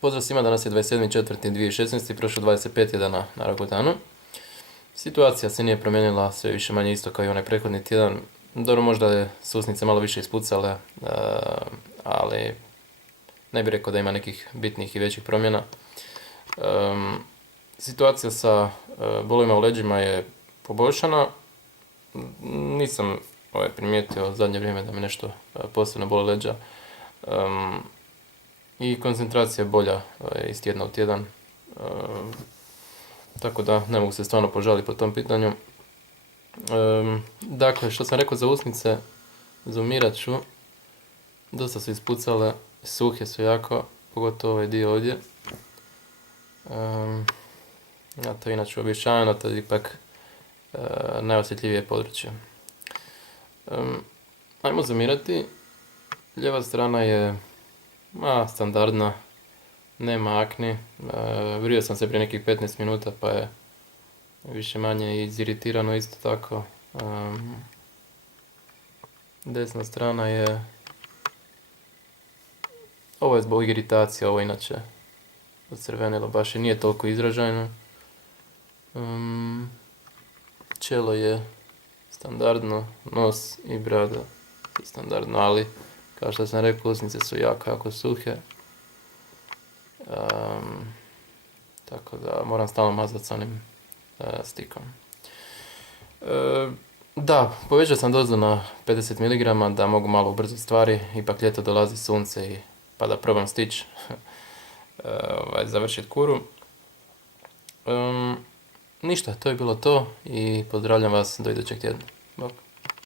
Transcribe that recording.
Pozdrav svima, danas je 27.4.2016. i prošlo 25 dana na Ragutanu. Situacija se nije promijenila, sve više manje isto kao i onaj prethodni tjedan. Dobro, možda je susnice malo više ispucale, ali ne bih rekao da ima nekih bitnih i većih promjena. Situacija sa bolovima u leđima je poboljšana. Nisam primijetio zadnje vrijeme da me nešto posebno boli leđa. I koncentracija je bolja iz tjedna u tjedan. Tako da ne mogu se stvarno požaliti po tom pitanju. Dakle, što sam rekao za usnice, zoomirat ću. Dosta su ispucale, suhe su jako, pogotovo ovaj dio ovdje. Ja to inače uobičajeno, to je ipak najosjetljivije područje. Ajmo zoomirati. Lijeva strana je standardna, nema akni. Brio sam se prije nekih 15 minuta pa je više manje iziritirano isto tako. Desna strana je... Ovo je zbog iritacije, ovo inače ocrvenilo baš i nije toliko izražajno. Čelo je standardno, nos i brada standardno, ali kao što sam rekao, usnice su jako suhe. Tako da moram stalno mazati s onim stikom. Da, povećao sam dozu na 50 mg da mogu malo ubrzati stvari, ipak ljeto dolazi, sunce pa da probam stići završiti kuru. Ništa, to je bilo to i pozdravljam vas do idućeg tjedna. Bok.